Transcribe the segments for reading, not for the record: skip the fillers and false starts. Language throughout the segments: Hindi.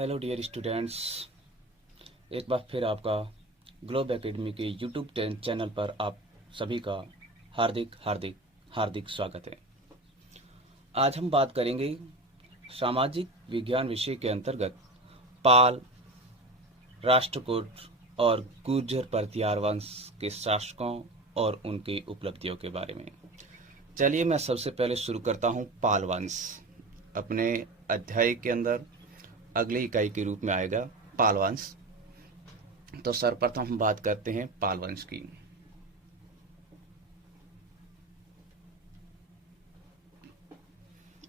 हेलो डियर स्टूडेंट्स, एक बार फिर आपका ग्लोब एकेडमी के यूट्यूब चैनल पर आप सभी का हार्दिक हार्दिक हार्दिक स्वागत है। आज हम बात करेंगे सामाजिक विज्ञान विषय के अंतर्गत पाल, राष्ट्रकूट और गुर्जर परतियार वंश के शासकों और उनकी उपलब्धियों के बारे में। चलिए मैं सबसे पहले शुरू करता हूँ पाल वंश। अपने अध्याय के अंदर अगली इकाई के रूप में आएगा पाल वंश। तो सर्वप्रथम हम बात करते हैं पाल वंश की।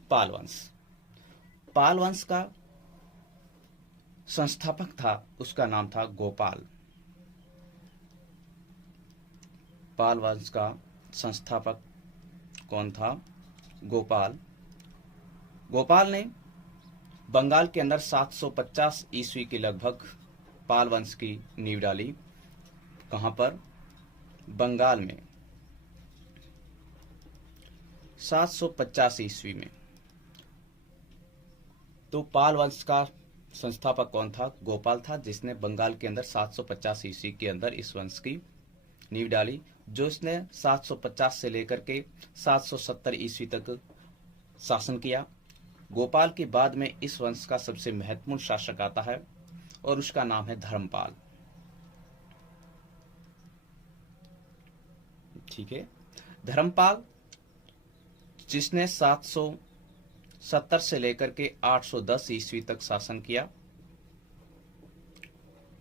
पाल वंश, पाल वंश का संस्थापक था, उसका नाम था गोपाल। पाल वंश का संस्थापक कौन था? गोपाल। गोपाल ने बंगाल के अंदर 750 ईस्वी के लगभग पाल वंश की नींव डाली। कहां पर? बंगाल में 750 ईस्वी में। तो पाल वंश का संस्थापक कौन था? गोपाल था, जिसने बंगाल के अंदर 750 ईस्वी के अंदर इस वंश की नींव डाली, जो इसने 750 से लेकर के 770 ईस्वी तक शासन किया। गोपाल के बाद में इस वंश का सबसे महत्वपूर्ण शासक आता है और उसका नाम है धर्मपाल। ठीक है, धर्मपाल, जिसने 770 से लेकर के 810 ईस्वी तक शासन किया।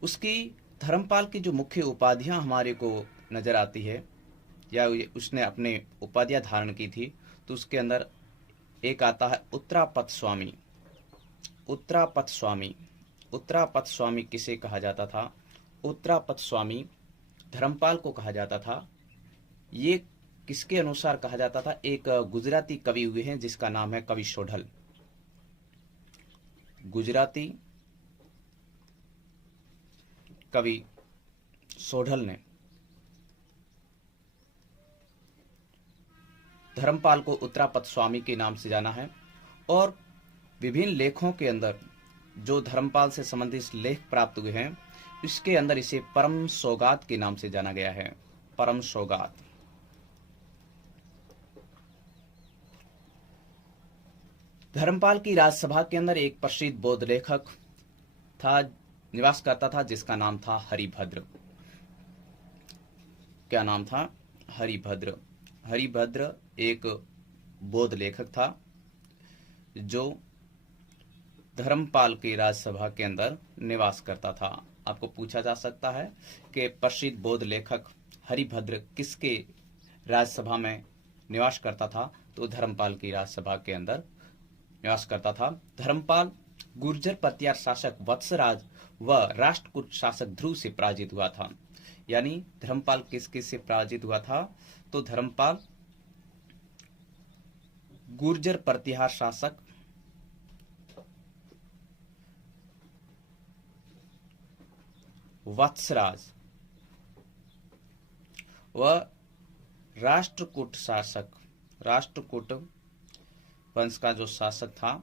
उसकी धर्मपाल की जो मुख्य उपाधियां हमारे को नजर आती है, या उसने अपने उपाधियां धारण की थी, तो उसके अंदर एक आता है उत्तरापथ स्वामी। उत्तरापथ स्वामी, उत्तरापथ स्वामी किसे कहा जाता था? उत्तरापथ स्वामी धर्मपाल को कहा जाता था। ये किसके अनुसार कहा जाता था? एक गुजराती कवि हुए हैं जिसका नाम है कवि सोढल। गुजराती कवि सोढल ने धर्मपाल को उत्तरापथ स्वामी के नाम से जाना है, और विभिन्न लेखों के अंदर जो धर्मपाल से संबंधित लेख प्राप्त हुए हैं, इसके अंदर इसे परम सौगात के नाम से जाना गया है। परम सौगात। धर्मपाल की राजसभा के अंदर एक प्रसिद्ध बौद्ध लेखक था, निवास करता था, जिसका नाम था हरिभद्र। क्या नाम था? हरिभद्र। हरिभद्र एक बौद्ध लेखक था जो धर्मपाल की राजसभा के अंदर निवास करता था। आपको पूछा जा सकता है कि प्रसिद्ध बौद्ध लेखक हरिभद्र किसके राजसभा में निवास करता था? तो धर्मपाल की राजसभा के अंदर निवास करता था। धर्मपाल गुर्जर परतियार शासक वत्सराज व राष्ट्रकूट शासक ध्रुव से पराजित हुआ था। यानी धर्मपाल किस से पराजित हुआ था? तो धर्मपाल गुर्जर परतिहार शासक वत्सराज व राष्ट्रकूट शासक, राष्ट्रकूट वंश का जो शासक था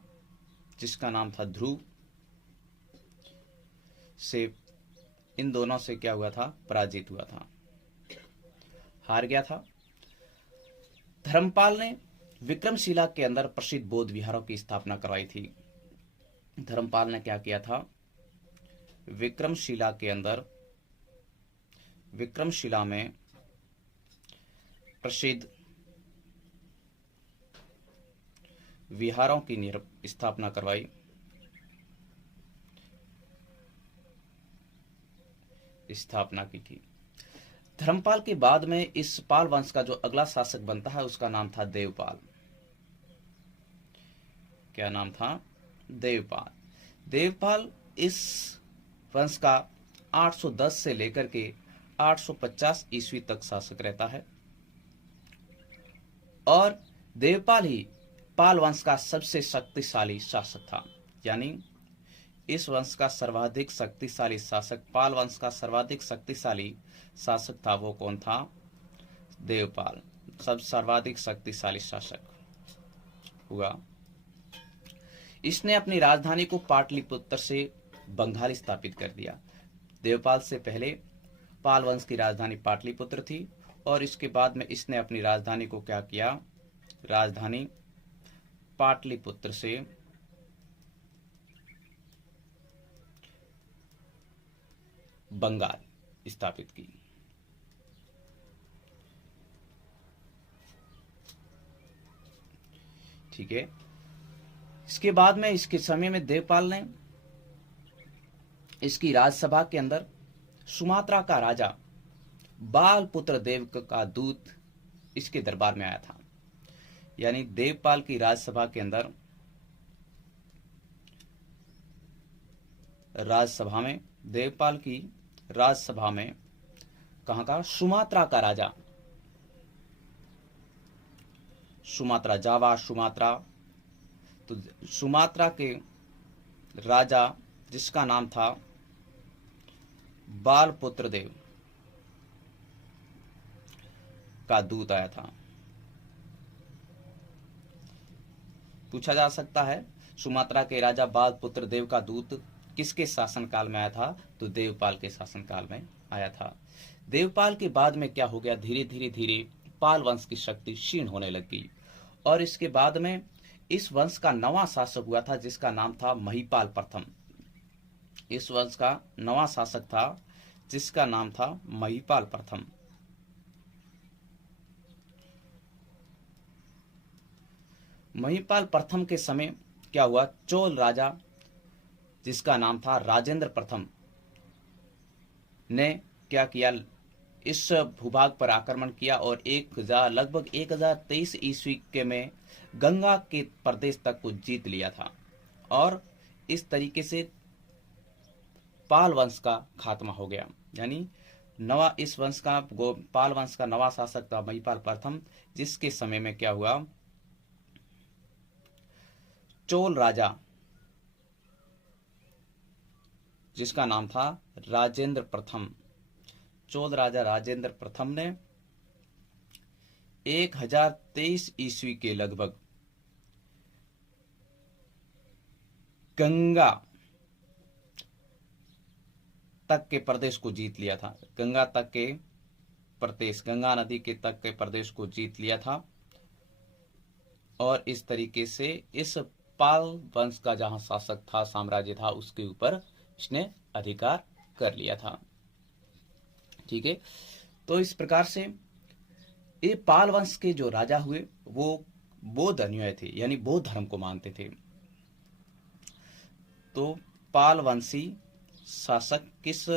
जिसका नाम था ध्रुव, से इन दोनों से क्या हुआ था? पराजित हुआ था, हार गया था। धर्मपाल ने विक्रमशिला के अंदर प्रसिद्ध बौद्ध विहारों की स्थापना करवाई थी। धर्मपाल ने क्या किया था? विक्रमशिला के अंदर, विक्रमशिला में प्रसिद्ध विहारों की स्थापना करवाई। स्थापना की थी। धर्मपाल के बाद में इस पाल वंश का जो अगला शासक बनता है उसका नाम था देवपाल। क्या नाम था? देवपाल। देवपाल इस वंश का 810 से लेकर के 850 ईस्वी तक शासक रहता है, और देवपाल ही पाल वंश का सबसे शक्तिशाली शासक था। यानी इस वंश का सर्वाधिक शक्तिशाली शासक, पाल वंश का सर्वाधिक शक्तिशाली शासक था, वो कौन था? देवपाल सब सर्वाधिक शक्तिशाली शासक हुआ। इसने अपनी राजधानी को पाटलिपुत्र से बंगाल स्थापित कर दिया। देवपाल से पहले पाल वंश की राजधानी पाटलिपुत्र थी और इसके बाद में इसने अपनी राजधानी को क्या किया, राजधानी पाटलिपुत्र से बंगाल स्थापित की। ठीक है। इसके बाद में इसके समय में देवपाल ने इसकी राजसभा के अंदर सुमात्रा का राजा बालपुत्र देव का दूत इसके दरबार में आया था। यानी देवपाल की राजसभा के अंदर, राजसभा में, देवपाल की राजसभा में कहां का, सुमात्रा का राजा, सुमात्रा, जावा सुमात्रा, तो सुमात्रा के राजा जिसका नाम था बालपुत्र देव का दूत आया था। पूछा जा सकता है सुमात्रा के राजा बालपुत्र देव का दूत किसके शासनकाल में आया था, तो देवपाल के शासनकाल में आया था। देवपाल के बाद में क्या हो गया, धीरे धीरे धीरे पाल वंश की शक्ति क्षीण होने लगी और इसके बाद में इस वंश का नवा शासक हुआ था जिसका नाम था महिपाल प्रथम। इस वंश का नवा शासक था जिसका नाम था महिपाल प्रथम। महिपाल प्रथम के समय क्या हुआ, चोल राजा जिसका नाम था राजेंद्र प्रथम ने क्या किया, इस भूभाग पर आक्रमण किया और लगभग 1023 ईस्वी के में गंगा के प्रदेश तक को जीत लिया था और इस तरीके से पाल वंश का खात्मा हो गया। यानी इस वंश का, पाल वंश का नवा शासक था महिपाल प्रथम, जिसके समय में क्या हुआ, चोल राजा जिसका नाम था राजेंद्र प्रथम, चोल राजा राजेंद्र प्रथम ने 1023 ईस्वी के लगभग गंगा तक के प्रदेश को जीत लिया था। गंगा तक के प्रदेश, गंगा नदी के तक के प्रदेश को जीत लिया था और इस तरीके से इस पाल वंश का जहां शासक था, साम्राज्य था, उसके ऊपर इसने अधिकार कर लिया था। ठीक है। तो इस प्रकार से ये पाल वंश के जो राजा हुए वो बौद्ध अनुयायी थे, यानी बौद्ध धर्म को मानते थे। तो पाल वंशी शासक किस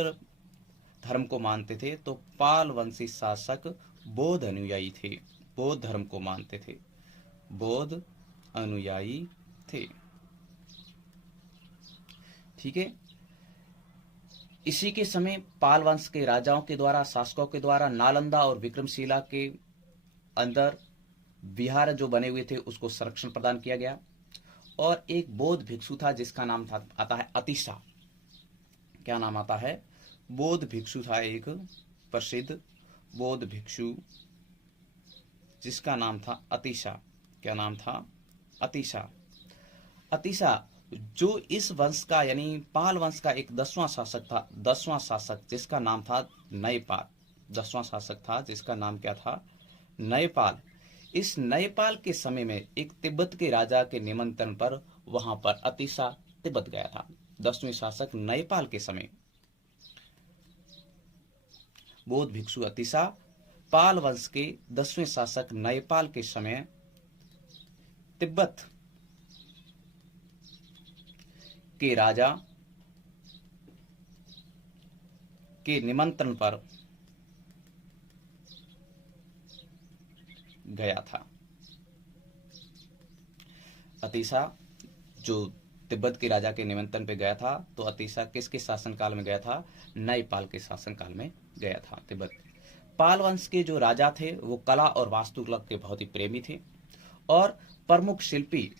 धर्म को मानते थे, तो पाल वंशी शासक बौद्ध अनुयायी थे, बौद्ध धर्म को मानते थे, बौद्ध अनुयायी थे। ठीक है। इसी के समय पाल वंश के राजाओं के द्वारा, शासकों के द्वारा नालंदा और विक्रमशिला के अंदर विहार जो बने हुए थे उसको संरक्षण प्रदान किया गया और एक बौद्ध भिक्षु था जिसका नाम था आता है अतिशा। क्या नाम आता है, बौद्ध भिक्षु था, एक प्रसिद्ध बौद्ध भिक्षु जिसका नाम था अतिशा। क्या नाम था, अतिशा। अतिशा जो इस वंश का, यानी पाल वंश का एक 10वां शासक था, 10वां शासक जिसका नाम था नयपाल, 10वां शासक था जिसका नाम क्या था, नयपाल। इस नयपाल के समय में एक तिब्बत के राजा के निमंत्रण पर वहां पर अतिशा तिब्बत गया था। 10वें शासक नयपाल के समय बौद्ध भिक्षु अतिशा पाल वंश के 10वें शासक नयपाल के समय तिब्बत के राजा के निमंत्रण पर गया था। अतिशा जो तिब्बत के राजा के निमंत्रण पे गया था, तो अतिशा किसके शासनकाल में गया था, नयपाल के शासनकाल में गया था तिब्बत। पाल वंश के जो राजा थे वो कला और वास्तुकला के बहुत ही प्रेमी थे और प्रमुख शिल्पी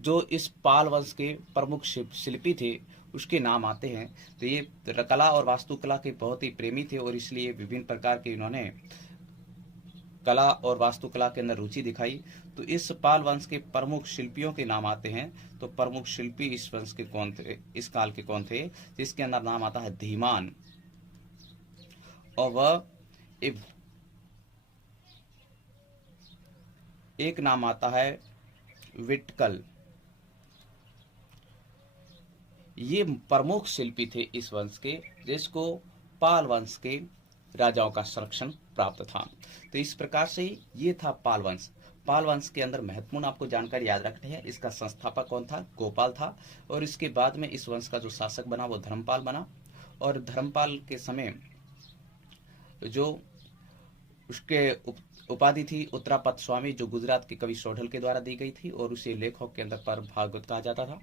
जो इस पाल वंश के प्रमुख शिल्पी थे उसके नाम आते हैं। तो ये कला और वास्तुकला के बहुत ही प्रेमी थे और इसलिए विभिन्न प्रकार के इन्होंने कला और वास्तुकला के अंदर रुचि दिखाई। तो इस पाल वंश के प्रमुख शिल्पियों के नाम आते हैं। तो प्रमुख शिल्पी इस वंश के कौन थे, इस काल के कौन थे, जिसके अंदर नाम आता है धीमान, और वह एक नाम आता है विटकल। ये प्रमुख शिल्पी थे इस वंश के, जिसको पाल वंश के राजाओं का संरक्षण प्राप्त था। तो इस प्रकार से ये था पाल वंश। पाल वंश के अंदर महत्वपूर्ण आपको जानकारी याद रखनी है, इसका संस्थापक कौन था, गोपाल था। और इसके बाद में इस वंश का जो शासक बना वो धर्मपाल बना। और धर्मपाल के समय जो उसके उपाधि थी उत्तरापद स्वामी, जो गुजरात के कवि सोढल के द्वारा दी गई थी, और उसे लेखों के अंदर पर भागवत कहा जाता था।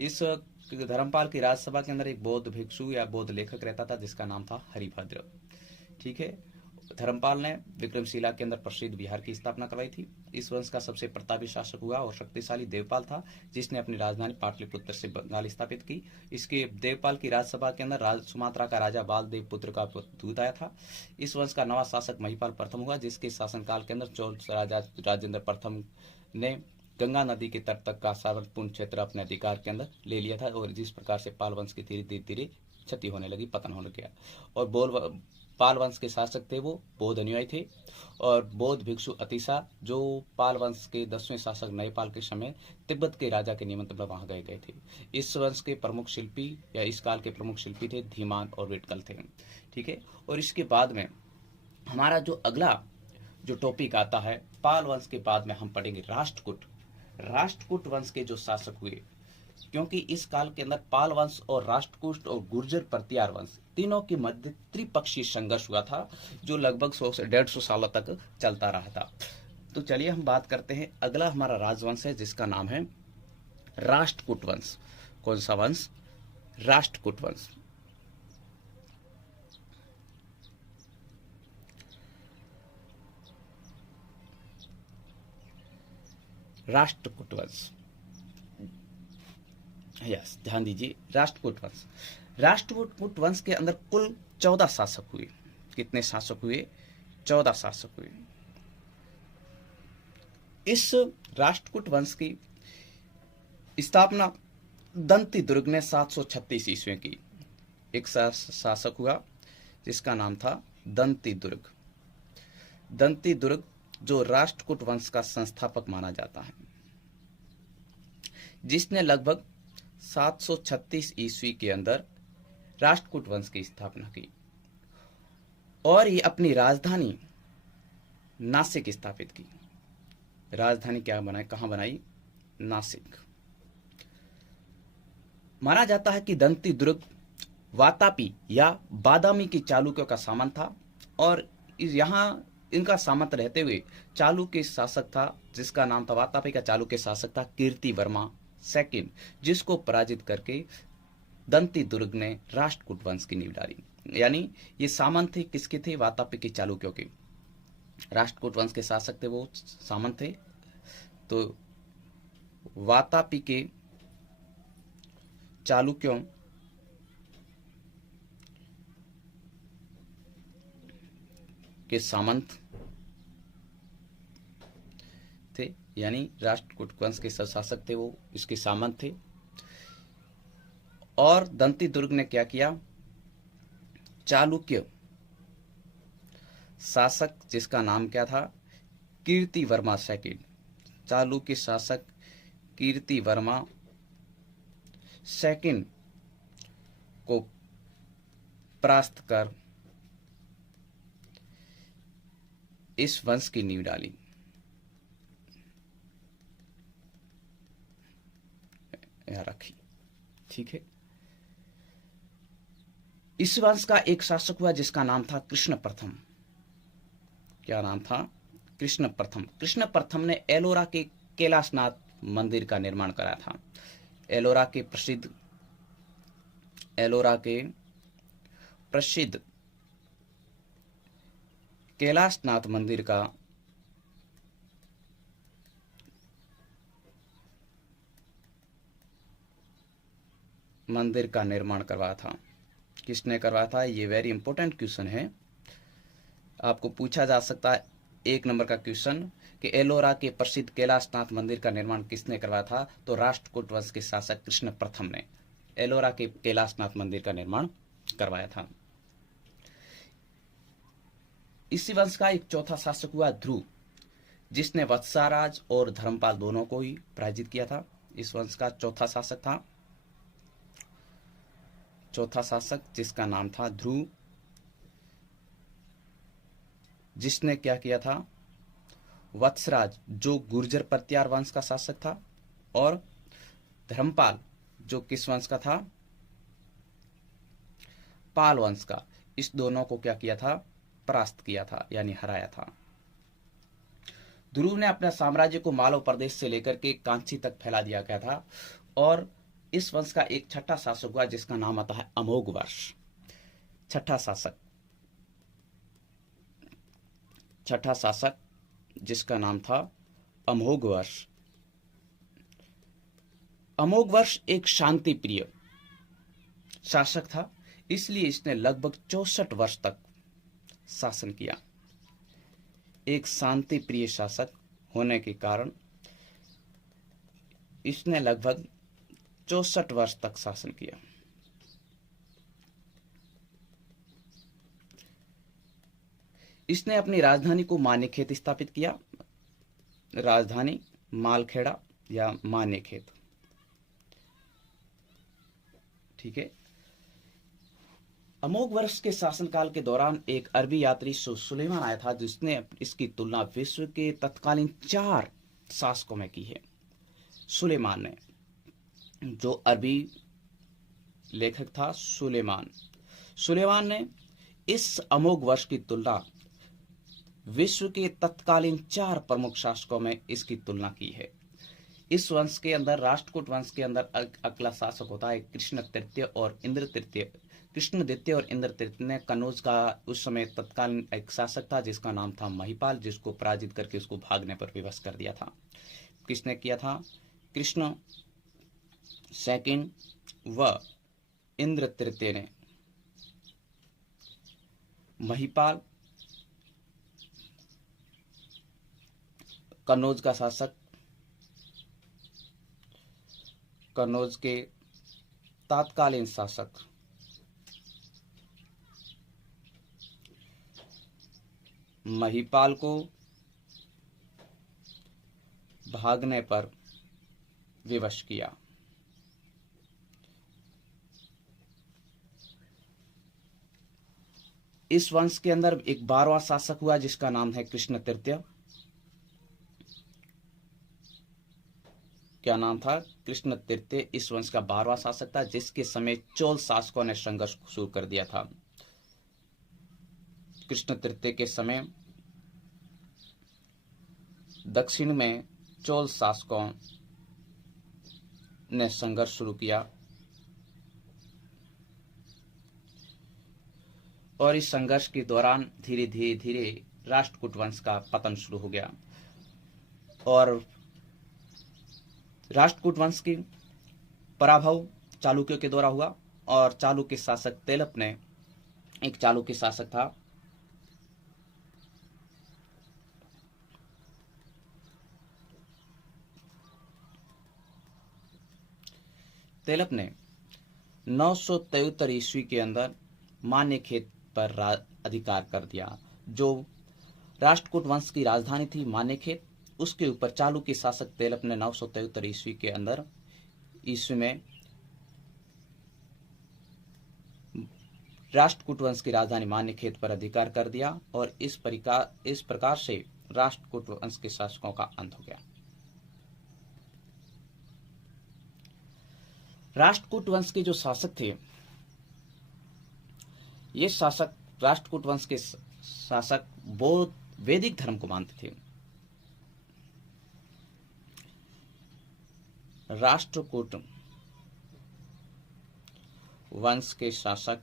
इस धर्मपाल की राजसभा के अंदर एक बौद्ध भिक्षु या बौद्ध लेखक रहता था, जिसका नाम था हरिभद्र। ठीक है, धर्मपाल ने विक्रमशिला के अंदर प्रसिद्ध बिहार की स्थापना करवाई थी। इस वंश का सबसे प्रतापी शासक हुआ और शक्तिशाली देवपाल था, जिसने अपनी राजधानी पाटलिपुत्र से बंगाल स्थापित की। इसके देवपाल की राजसभा के अंदर सुमात्रा का राजा बालदेव पुत्र का दूत आया था। इस वंश का नवा शासक महिपाल प्रथम हुआ, जिसके शासनकाल के अंदर चोल राजा राजेंद्र प्रथम ने गंगा नदी के तट तक का सावरपूर्ण क्षेत्र अपने अधिकार के अंदर ले लिया था। और जिस प्रकार से पाल वंश की धीरे धीरे क्षति होने लगी, पतन होने गया। और पाल वंश के शासक थे वो बौद्ध अनुयायी थे। और बौद्ध भिक्षु अतिशा, जो पाल वंश के 10वें शासक नयपाल के समय तिब्बत के राजा के निमंत्रण पर वहां गए थे। इस वंश के प्रमुख शिल्पी या इस काल के प्रमुख शिल्पी थे धीमान और विटकल थे। ठीक है, और इसके बाद में हमारा जो अगला जो टॉपिक आता है, पाल वंश के बाद में हम पढ़ेंगे राष्ट्रकूट। राष्ट्रकूट वंश के जो शासक हुए, क्योंकि इस काल के अंदर पाल वंश और राष्ट्रकूट और गुर्जर प्रतिहार वंश तीनों के मध्य त्रिपक्षीय संघर्ष हुआ था, जो लगभग 100 से 150 सालों तक चलता रहा था। तो चलिए हम बात करते हैं, अगला हमारा राजवंश है जिसका नाम है राष्ट्रकूट वंश। कौन सा वंश? राष्ट्रकूट वंश। राष्ट्रकूट वंश, यस, ध्यान दीजिए, राष्ट्रकूट वंश। राष्ट्रकूट वंश के अंदर कुल 14 शासक हुए। कितने शासक हुए? 14 शासक हुए। इस राष्ट्रकूट वंश की स्थापना दंती दुर्ग ने 736 ईस्वी की। एक शासक हुआ जिसका नाम था दंती दुर्ग। दंती दुर्ग जो राष्ट्रकूट वंश का संस्थापक माना जाता है, जिसने लगभग 736 ईस्वी के अंदर राष्ट्रकूट वंश की स्थापना की। और ये अपनी राजधानी नासिक स्थापित की। राजधानी क्या बनाई, कहां बनाई? नासिक। माना जाता है कि दंती दुर्ग वातापी या बादामी की चालुक्यों का सामंत था। और यहां इनका सामंत रहते हुए चालुक्य शासक था जिसका नाम था, वातापी का चालुक्य शासक था कीर्ति वर्मा सेकंड, जिसको पराजित करके दंती दुर्ग ने राष्ट्रकूट वंश की नींव डाली। यानी ये सामंत थे, किसके थे? वातापी के चालुक्यों के। राष्ट्रकूट वंश के शासक थे वो सामंत थे। तो वातापी के चालुक्यों के सामंत थे, यानी राष्ट्रकूट वंश के शासक थे वो इसके सामंत थे। और दंती दुर्ग ने क्या किया? चालुक्य शासक जिसका नाम क्या था? कीर्ति वर्मा सेकंड। चालुक्य शासक कीर्ति वर्मा सेकंड को परास्त कर इस वंश की नींव डाली। यहां रखी। ठीक है, इस वंश का एक शासक हुआ जिसका नाम था कृष्ण प्रथम। क्या नाम था? कृष्ण प्रथम। कृष्ण प्रथम ने एलोरा के कैलाशनाथ मंदिर का निर्माण कराया था। एलोरा के प्रसिद्ध कैलाशनाथ मंदिर का निर्माण करवाया था। किसने करवाया था? ये वेरी इंपॉर्टेंट क्वेश्चन है, आपको पूछा जा सकता है 1 नंबर का क्वेश्चन कि एलोरा के प्रसिद्ध कैलाशनाथ मंदिर का निर्माण किसने करवाया था? तो राष्ट्रकूट वंश के शासक कृष्ण प्रथम ने एलोरा के कैलाशनाथ मंदिर का निर्माण करवाया था। इसी वंश का एक चौथा शासक हुआ ध्रुव, जिसने वत्साराज और धर्मपाल दोनों को ही पराजित किया था। इस वंश का चौथा शासक था, चौथा शासक जिसका नाम था ध्रुव, जिसने क्या किया था? वत्सराज जो गुर्जर प्रत्यार वंश का शासक था, और धर्मपाल जो किस वंश का था? पाल वंश का। इस दोनों को क्या किया था? परास्त किया था, यानी हराया था। ध्रुव ने अपने साम्राज्य को मालव प्रदेश से लेकर के कांची तक फैला दिया गया था। और इस वंश का एक छठा शासक हुआ जिसका नाम आता है अमोघवर्ष। छठा शासक जिसका नाम था अमोघवर्ष। अमोघवर्ष एक शांति प्रिय शासक था, इसलिए इसने लगभग 64 वर्ष तक शासन किया। एक शांति प्रिय शासक होने के कारण इसने लगभग 64 वर्ष तक शासन किया। इसने अपनी राजधानी को मानेखेत स्थापित किया। राजधानी मालखेड़ा या मानेखेत, ठीक है। अमोघवर्ष के शासनकाल के दौरान एक अरबी यात्री सुलेमान आया था, जिसने इसकी तुलना विश्व के तत्कालीन 4 शासकों में की है। सुलेमान ने, जो अरबी लेखक था सुलेमान ने इस अमोघवर्ष की तुलना विश्व के तत्कालीन 4 प्रमुख शासकों में इसकी तुलना की है। इस वंश के अंदर, राष्ट्रकूट वंश के अंदर अगला शासक होता है कृष्ण द्वितीय और इंद्र तृतीय। कृष्ण द्वितीय और इंद्र तृतीय ने कनौज का उस समय तत्कालीन एक शासक था जिसका नाम था महिपाल, जिसको पराजित करके उसको भागने पर विवश कर दिया था। किसने किया था? कृष्ण सेकंड व इंद्र तृतीय ने महिपाल, कन्नौज का शासक, कन्नौज के तत्कालीन शासक महिपाल को भागने पर विवश किया। इस वंश के अंदर एक 12वां शासक हुआ जिसका नाम है कृष्ण तृतीय। क्या नाम था? कृष्ण तृतीय इस वंश का 12वां शासक था, जिसके समय चोल शासकों ने संघर्ष शुरू कर दिया था। कृष्ण तृतीय के समय दक्षिण में चोल शासकों ने संघर्ष शुरू किया और इस संघर्ष के दौरान धीरे धीरे राष्ट्रकूट वंश का पतन शुरू हो गया और राष्ट्रकूट वंश की पराभव चालुक्यों के द्वारा हुआ। और चालुक्य शासक तेलप ने, एक चालुक्य शासक था, तेलप ने 973 ईस्वी के अंदर मानेखेत पर अधिकार कर दिया। जो राष्ट्रकूट वंश की राजधानी थी मानेखेत, उसके ऊपर चालुक्य शासक तेलप ने 973 ईस्वी के अंदर ईस्वी में राष्ट्रकूट वंश की राजधानी मानेखेत पर अधिकार कर दिया और इस प्रकार से राष्ट्रकूट वंश के शासकों का अंत हो गया। राष्ट्रकूट वंश के जो शासक थे, ये शासक, राष्ट्रकूट वंश के शासक बौद्ध वैदिक धर्म को मानते थे। राष्ट्रकूट वंश के शासक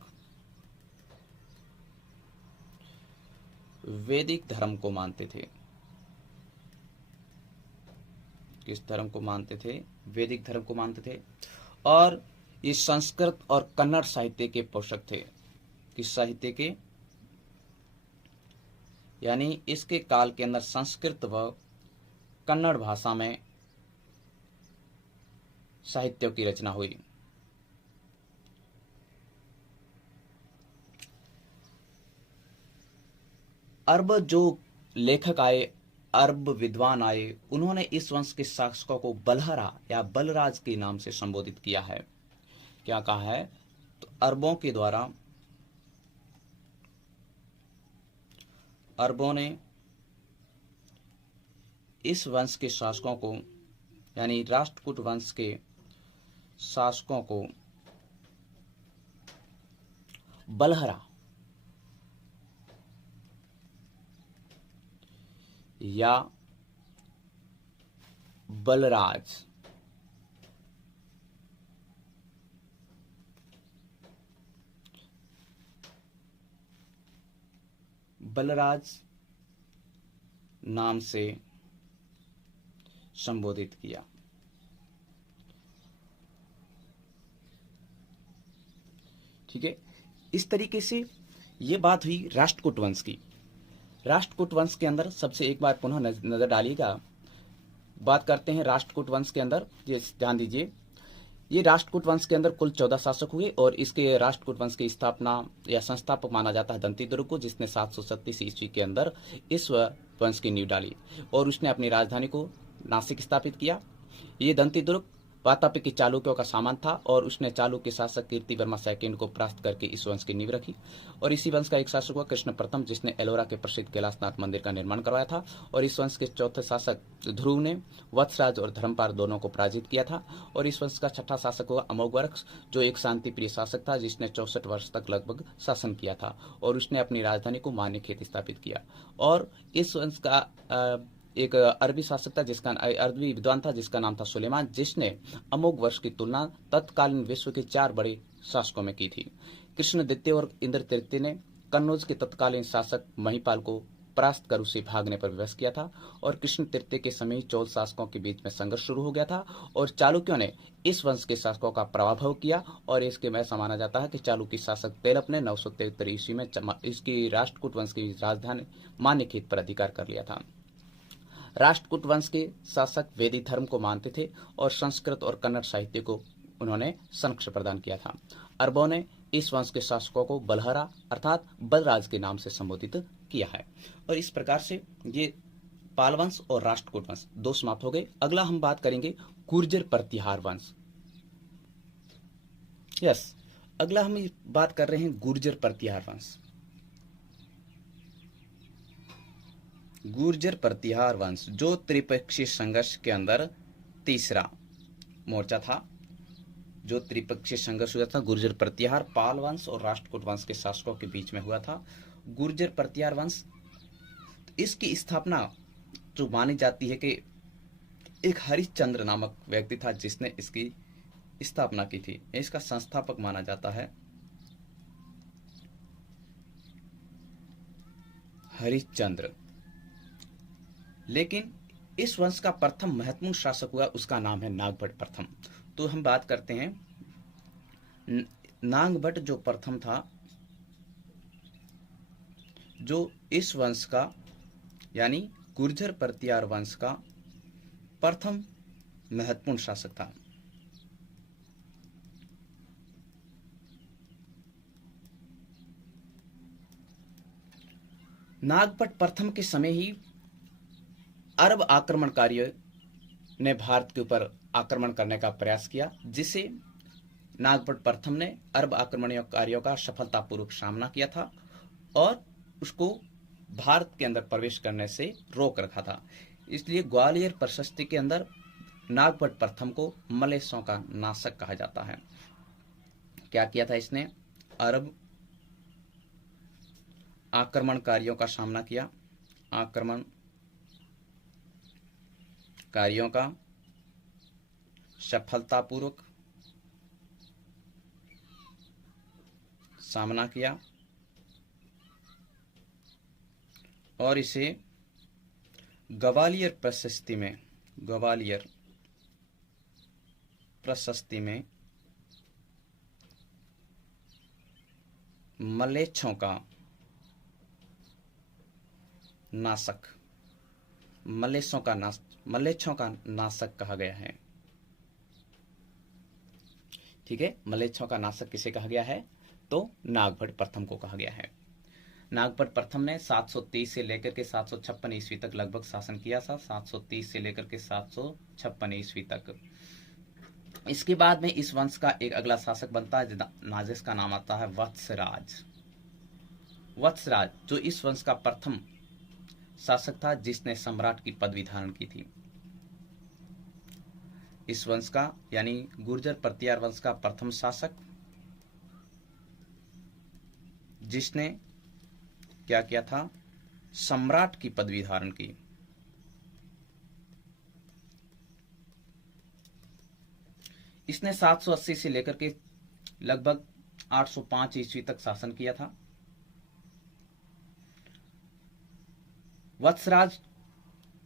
वैदिक धर्म को मानते थे। किस धर्म को मानते थे? वैदिक धर्म को मानते थे। और ये संस्कृत और कन्नड़ साहित्य के पोषक थे। किस साहित्य के? यानी इसके काल के अंदर संस्कृत व कन्नड़ भाषा में साहित्य की रचना हुई। अरब जो लेखक आए, अरब विद्वान आए, उन्होंने इस वंश के शासकों को बलहरा या बलराज के नाम से संबोधित किया है। क्या कहा है? तो अरबों ने इस वंश के शासकों को, यानी राष्ट्रकूट वंश के शासकों को बलहरा या बलराज नाम से संबोधित किया। ठीक है, इस तरीके से ये बात हुई राष्ट्रकूट वंश की। राष्ट्रकूट वंश के अंदर सबसे एक बार पुनः नजर डालिएगा, बात करते हैं राष्ट्रकूट वंश के अंदर। ये ध्यान दीजिए, ये राष्ट्रकूट वंश के अंदर कुल 14 शासक हुए और इसके राष्ट्रकूट वंश की स्थापना या संस्थापक माना जाता है दंतीदुर्ग को, जिसने 737 ईस्वी के अंदर इस वंश की नींव डाली और उसने अपनी राजधानी को नासिक स्थापित किया। ये दंतीदुर्ग वातापी के चालुक्यों का सामान था और उसने चालुक्य शासक कीर्तिवर्मा सेकंड को परास्त करके इस वंश की नींव रखी। और इसी वंश का एक शासक हुआ कृष्ण प्रथम, जिसने एलोरा के प्रसिद्ध कैलाशनाथ मंदिर का निर्माण करवाया था। और इस वंश के चौथे शासक ध्रुव ने वत्सराज और धर्मपाल दोनों को पराजित किया था। और इस वंश का छठा शासक हुआ अमोघवर्ष, जो एक शांति प्रिय शासक था, जिसने 64 वर्ष तक लगभग शासन किया था और उसने अपनी राजधानी को मान्यखेत स्थापित किया। और इस वंश का एक अरबी शासक था, अरबी विद्वान था, जिसका नाम था सुलेमान, जिसने अमोघवर्ष की तुलना तत्कालीन विश्व के 4 बड़े शासकों में की थी। कृष्ण द्वितीय और इंद्र तृतीय ने कन्नौज के तत्कालीन शासक महिपाल को परास्त कर उसे भागने पर विवश किया था। और कृष्ण तृतीय के समय ही 14 शासकों के बीच में संघर्ष शुरू हो गया था और चालुक्यों ने इस वंश के शासकों का पराभव किया। और इसके में ऐसा माना जाता है कि चालुक्य शासक तेलप ने 973 ईस्वी में इसकी राष्ट्रकूट वंश की राजधानी मान्यखेत पर अधिकार कर लिया था। राष्ट्रकूट वंश के शासक वेदी धर्म को मानते थे और संस्कृत और कन्नड़ साहित्य को उन्होंने संरक्षण प्रदान किया था। अरबों ने इस वंश के शासकों को बलहरा अर्थात बलराज के नाम से संबोधित किया है। और इस प्रकार से ये पाल वंश और राष्ट्रकूट वंश 2 समाप्त हो गए। अगला हम बात करेंगे गुर्जर प्रतिहार वंश। अगला हम बात कर रहे हैं गुर्जर प्रतिहार वंश। गुर्जर प्रतिहार वंश जो त्रिपक्षीय संघर्ष के अंदर तीसरा मोर्चा था, जो त्रिपक्षीय संघर्ष हुआ था गुर्जर प्रतिहार, पाल वंश और राष्ट्रकूट वंश के शासकों के बीच में हुआ था। गुर्जर प्रतिहार वंश, इसकी स्थापना जो मानी जाती है कि एक हरिश्चंद्र नामक व्यक्ति था जिसने इसकी स्थापना की थी। इसका संस्थापक माना जाता है हरिश्चंद्र। लेकिन इस वंश का प्रथम महत्वपूर्ण शासक हुआ, उसका नाम है नागभट्ट प्रथम। तो हम बात करते हैं नागभट्ट जो प्रथम था, जो इस वंश का यानी गुर्जर प्रतिहार वंश का प्रथम महत्वपूर्ण शासक था। नागभट्ट प्रथम के समय ही अरब आक्रमणकारियों ने भारत के ऊपर आक्रमण करने का प्रयास किया, जिसे नागभट्ट प्रथम ने अरब आक्रमणकारियों का सफलतापूर्वक सामना किया था और उसको भारत के अंदर प्रवेश करने से रोक रखा था। इसलिए ग्वालियर प्रशस्ति के अंदर नागभट्ट प्रथम को मलेशियों का नाशक कहा जाता है। क्या किया था इसने? अरब आक्रमणकारियों का सामना किया, आक्रमणकारियों का सफलतापूर्वक सामना किया और इसे ग्वालियर प्रशस्ति में मलेच्छों का नाशक, मलेच्छों का नाशक कहा गया है। ठीक है, मलेच्छों का नाशक किसे कहा गया है? तो नागभट्ट प्रथम को कहा गया है। नागभट्ट प्रथम ने 730 से लेकर के 756 ईस्वी तक लगभग शासन किया था। 730 से लेकर के 756 ईस्वी तक। इसके बाद में इस वंश का एक अगला शासक बनता है जिसका नाम आता है वत्सराज। वत्सराज जो इस वंश का प्रथम शासक था जिसने सम्राट की पदवी धारण की थी। इस वंश का यानी गुर्जर प्रतिहार वंश का प्रथम शासक जिसने क्या किया था? सम्राट की पदवी धारण की। इसने 780 से लेकर के लगभग 805 ईस्वी तक शासन किया था। वत्सराज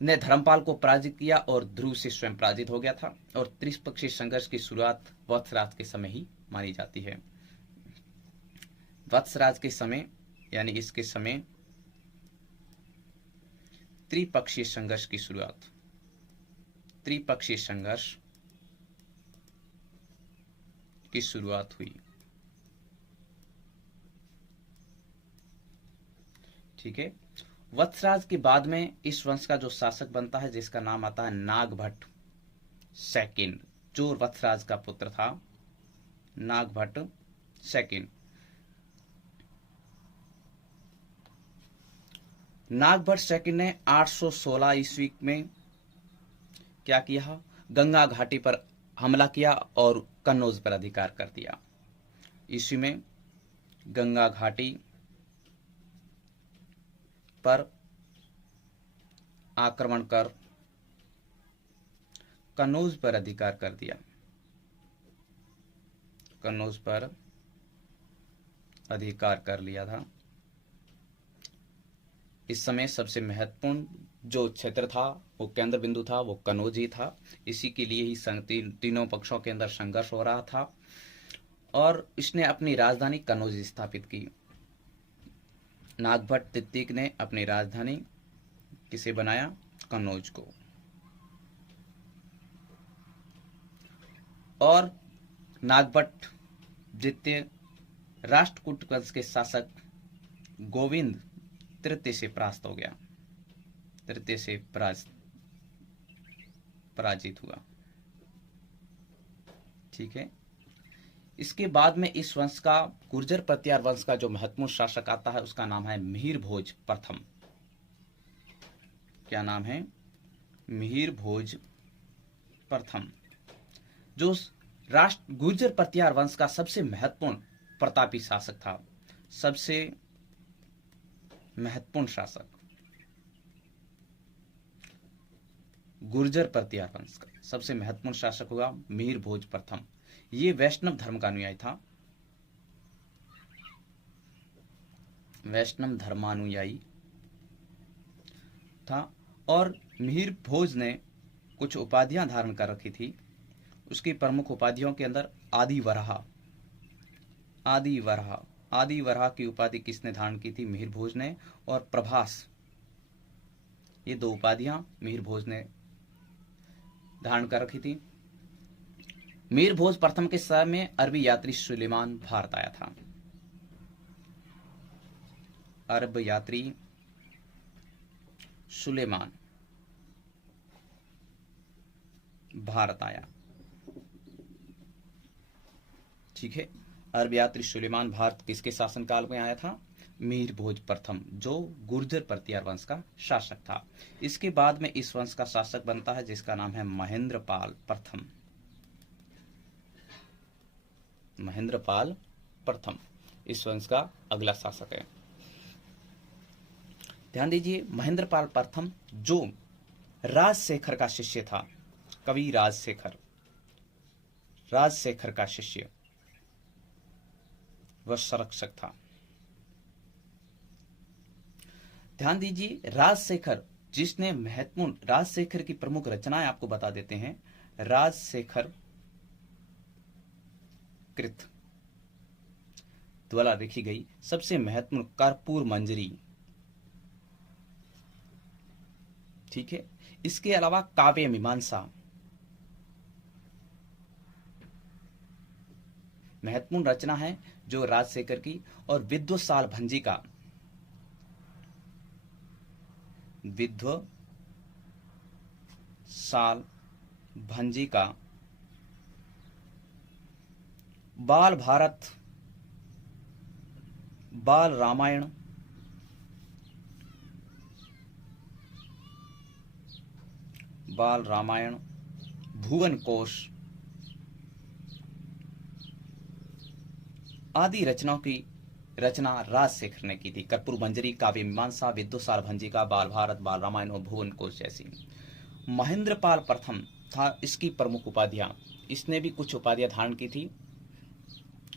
ने धर्मपाल को पराजित किया और ध्रुव से स्वयं पराजित हो गया था और त्रिपक्षीय संघर्ष की शुरुआत वत्सराज के समय ही मानी जाती है। वत्सराज के समय यानी इसके समय त्रिपक्षीय संघर्ष की शुरुआत, त्रिपक्षीय संघर्ष की शुरुआत हुई। ठीक है, वत्सराज के बाद में इस वंश का जो शासक बनता है जिसका नाम आता है नागभट्ट सेकंड, जो वत्सराज का पुत्र था, नागभट्ट सेकंड। नागभट्ट सेकंड ने 816 ईस्वी में क्या किया? गंगा घाटी पर हमला किया और कन्नौज पर अधिकार कर दिया। ईस्वी में गंगा घाटी पर आक्रमण कर कन्नौज पर अधिकार कर दिया। कन्नौज पर अधिकार कर लिया था। इस समय सबसे महत्वपूर्ण जो क्षेत्र था, वो केंद्र बिंदु था, वो कन्नौज ही था। इसी के लिए ही तीनों पक्षों के अंदर संघर्ष हो रहा था और इसने अपनी राजधानी कन्नौज स्थापित की। नागभट्ट तृतीय ने अपनी राजधानी किसे बनाया? कन्नौज को। और नागभट्ट द्वितीय राष्ट्रकूट वंश के शासक गोविंद तृतीय से परास्त हो गया, तृतीय से पराजित हुआ। ठीक है, इसके बाद में इस वंश का गुर्जर प्रतिहार वंश का जो महत्वपूर्ण शासक आता है उसका नाम है मिहिर भोज प्रथम। क्या नाम है? मिहिर भोज प्रथम, जो गुर्जर प्रतिहार वंश का सबसे महत्वपूर्ण प्रतापी शासक था, सबसे महत्वपूर्ण शासक गुर्जर प्रतिहार वंश का सबसे महत्वपूर्ण शासक होगा मिहिर भोज प्रथम। ये वैष्णव धर्म का अनुयायी था, वैष्णव धर्मानुयायी था और मिहिर भोज ने कुछ उपाधियां धारण कर रखी थी। उसकी प्रमुख उपाधियों के अंदर आदि वराह की उपाधि किसने धारण की थी? मिहिर भोज ने। और प्रभास, ये दो उपाधियां मिहिर भोज ने धारण कर रखी थी। मिहिर भोज प्रथम के समय में अरबी यात्री सुलेमान भारत आया था। अरब यात्री सुलेमान भारत आया। ठीक है, अरब यात्री सुलेमान भारत किसके शासनकाल में आया था? मिहिर भोज प्रथम, जो गुर्जर प्रतिहार वंश का शासक था। इसके बाद में इस वंश का शासक बनता है जिसका नाम है महेंद्रपाल प्रथम। महेंद्रपाल प्रथम इस वंश का अगला शासक है। ध्यान दीजिए, महेंद्रपाल प्रथम जो राजशेखर का शिष्य था, कवि राजशेखर का शिष्य, वह संरक्षक था। ध्यान दीजिए, राजशेखर जिसने महत्वपूर्ण, राजशेखर की प्रमुख रचनाएं आपको बता देते हैं। राजशेखर कृत द्वारा लिखी गई सबसे महत्वपूर्ण कर्पूर मंजरी, ठीक है। इसके अलावा काव्य मीमांसा महत्वपूर्ण रचना है जो राजशेखर की, और विद्व साल भंजी का, विद्व साल भंजी का बाल भारत, बाल रामायण, बाल रामायण, भुवन कोश आदि रचनाओं की रचना राजशेखर ने की थी। कर्पूर मंजरी, काव्य मीमांसा, विद्व साल भंजी का, बाल भारत, बाल रामायण और भुवन कोश जैसी। महेंद्रपाल प्रथम था इसकी प्रमुख उपाधियां। इसने भी कुछ उपाधियां धारण की थी।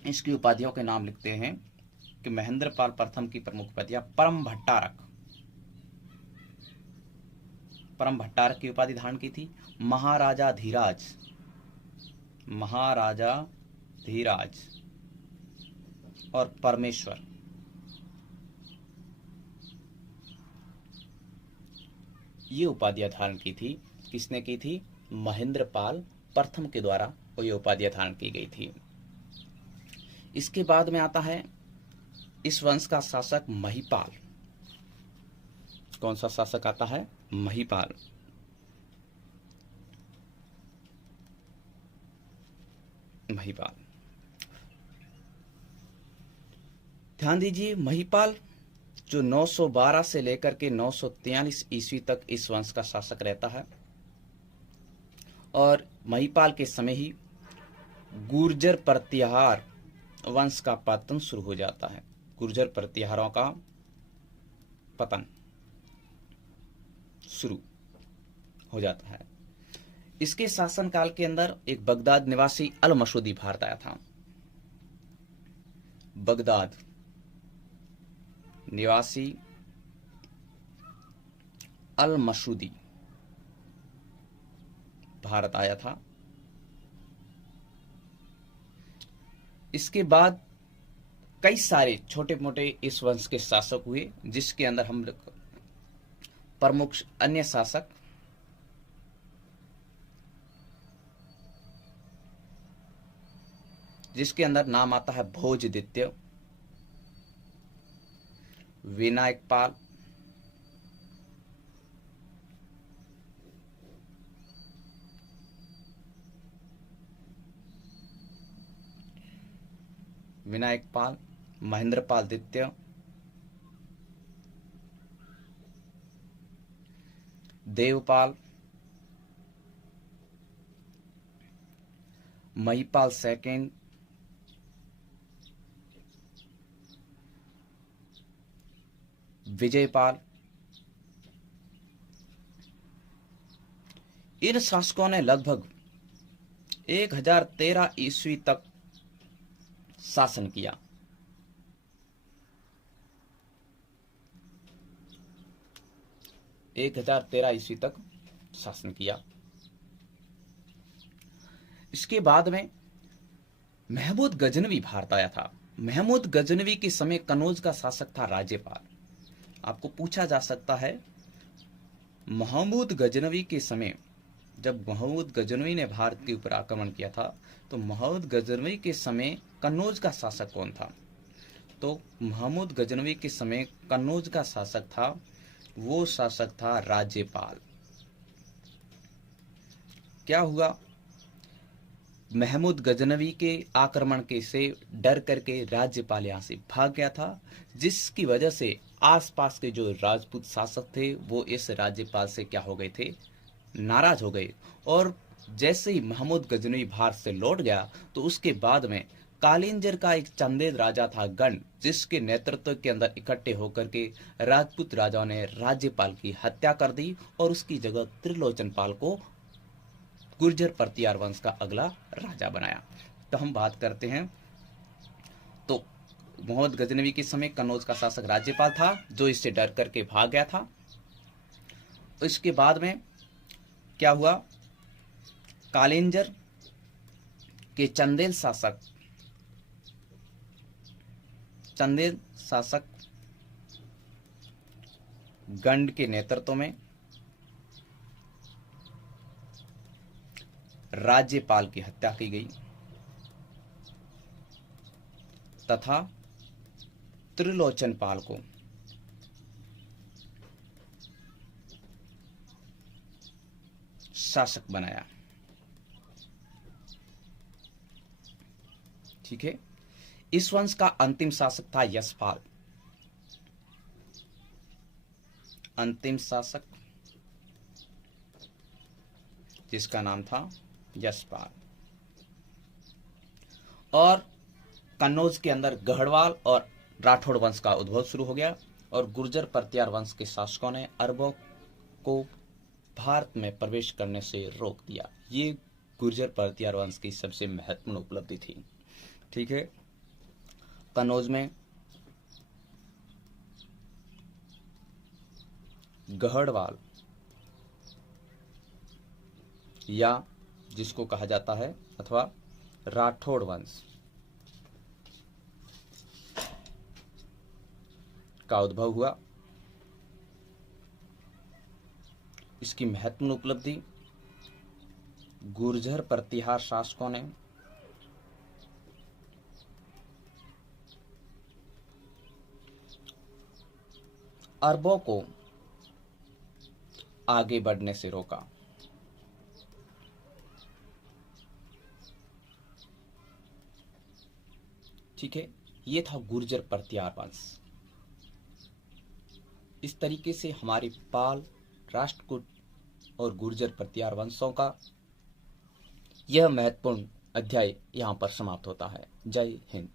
इसकी उपाधियों के नाम लिखते हैं कि महेंद्रपाल प्रथम की प्रमुख उपाधियां परम भट्टारक, परम भट्टारक की उपाधि धारण की थी। महाराजा धीराज, महाराजा धीराज और परमेश्वर, ये उपाधियां धारण की थी। किसने की थी? महेंद्रपाल प्रथम के द्वारा ये उपाधियां धारण की गई थी। इसके बाद में आता है इस वंश का शासक महिपाल। कौन सा शासक आता है? महिपाल। महिपाल, ध्यान दीजिए, महिपाल जो 912 से लेकर के 943 ईस्वी तक इस वंश का शासक रहता है, और महिपाल के समय ही गुर्जर प्रतिहार वंश का पतन शुरू हो जाता है। गुर्जर प्रतिहारों का पतन शुरू हो जाता है। इसके शासनकाल के अंदर एक बगदाद निवासी अल मसूदी भारत आया था। बगदाद निवासी अल मसूदी भारत आया था। इसके बाद कई सारे छोटे मोटे इस वंश के शासक हुए, जिसके अंदर हम लोग प्रमुख अन्य शासक जिसके अंदर नाम आता है भोजदित्य, विनायकपाल, विनायकपाल, महेंद्रपाल द्वितीय, देवपाल, महिपाल सेकेंड, विजयपाल। इन शासकों ने लगभग 1013 ईस्वी तक शासन किया। एक 1013 ईस्वी तक शासन किया। इसके बाद में महमूद गजनवी भारत आया था। महमूद गजनवी के समय कनौज का शासक था राज्यपाल। आपको पूछा जा सकता है, महमूद गजनवी के समय, जब महमूद गजनवी ने भारत के ऊपर आक्रमण किया था, तो महमूद गजनवी के समय कन्नौज का शासक कौन था? तो महमूद गजनवी के समय कन्नौज का शासक था, वो शासक था राज्यपाल। क्या हुआ? महमूद गजनवी के आक्रमण के से डर करके राज्यपाल यहां से भाग गया था, जिसकी वजह से आसपास के जो राजपूत शासक थे वो इस राज्यपाल से क्या हो गए थे? नाराज हो गए। और जैसे ही महमूद गजनवी भारत से लौट गया, तो उसके बाद में कालिंजर का एक चंदेल राजा था गण, जिसके नेतृत्व के अंदर इकट्ठे होकर के राजपूत राजाओं ने राज्यपाल की हत्या कर दी और उसकी जगह त्रिलोचन पाल को गुर्जर प्रतिहार वंश का अगला राजा बनाया। तो हम बात करते हैं, तो महमूद गजनवी के समय कन्नौज का शासक राज्यपाल था, जो इससे डर करके भाग गया था। इसके बाद में क्या हुआ? कालिंजर के चंदेल शासक गंड के नेतृत्व में राज्यपाल की हत्या की गई तथा त्रिलोचन पाल को शासक बनाया। ठीक है। इस वंश का अंतिम शासक था यशपाल। अंतिम शासक जिसका नाम था यशपाल। और कन्नौज के अंदर गढ़वाल और राठौड़ वंश का उद्भव शुरू हो गया और गुर्जर परतियार वंश के शासकों ने अरबों को भारत में प्रवेश करने से रोक दिया। ये गुर्जर परतियार वंश की सबसे महत्वपूर्ण उपलब्धि थी। ठीक है। कन्नौज में गढ़वाल या जिसको कहा जाता है अथवा राठौड़ वंश का उद्भव हुआ। इसकी महत्वपूर्ण उपलब्धि गुर्जर प्रतिहार शासकों ने अरबों को आगे बढ़ने से रोका। ठीक है। ये था गुर्जर परतियार वंश। इस तरीके से हमारे पाल, राष्ट्रकूट और गुर्जर परतियार वंशों का यह महत्वपूर्ण अध्याय यहां पर समाप्त होता है। जय हिंद।